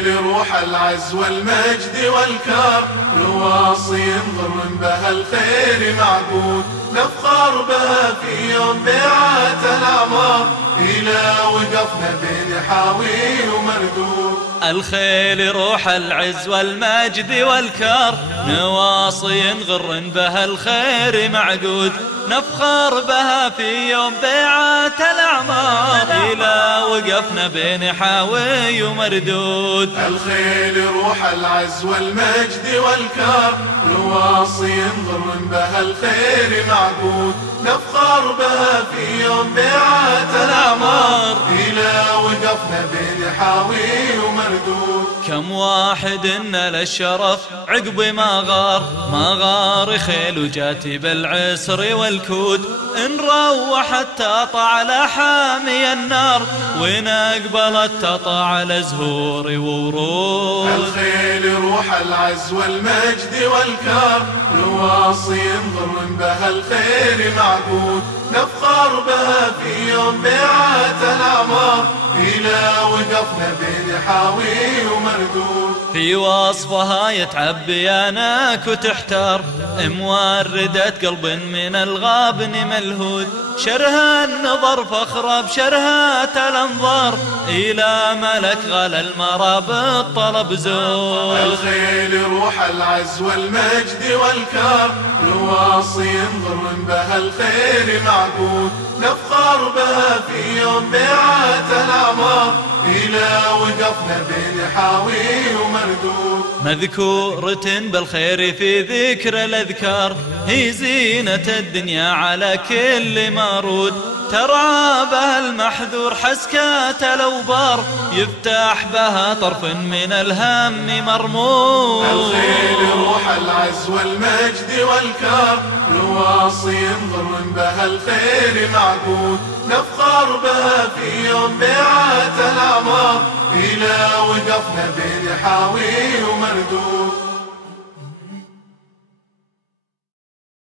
الخيل روح العز والمجد والكرم، نواصي نضر بها الخير معقود، نفخر بها في يوم بيعة الأعمار، إلى وقفنا بين حاوي ومردود. الخيل روح العز والمجد والكرم، نواصي نغر بها الخير معقود، نفخر بها في يوم بيعة الأعمار، إلى وقفنا بين حاوي ومردود. الخيل روح العز والمجد والكرم، نواصي نضر بها الخير معقود، نفخر بها في يوم بيعة الأعمار، إلى وقفنا بين حاوي ومردود. كم واحد نال الشرف عقب ما غار خيل وجات بالعسر والكود، إن روحت تطع على حامي النار، وإن أقبلت تطع على زهور وورود. الخيل روح العز والمجد والكرم، نواصي نضر بها الخير معقود، نفخر بها في يوم بيعة الأعمار، إلى وقفنا بين حاوي ومردود. في وصفها يتعبي أناك وتحتار، موردة قلب من الغابن ملهود، شرها النظر فخرة بشرهات الأنظار، إلى ملك غلا المرى بالطلب زود. الخيل روح العز والمجد والكرم، نواصي نضر بها الخير معقود، نفخر بها في يوم بيعة الأعمار، إلى وقفنا بين حاوي ومردود. مذكورة بالخير في ذكر الأذكار، هي زينة الدنيا على كل مارود، ترعى بها المحذور حسكات الأوبار، يفتح بها طرف من الهم مرمود. الخيل روح العز والمجد والكرم، نواصي نضر بها الخير معقود، نفخر بها في يوم بيعة الأعمار، إلى وقفنا بين حاوي ومردود.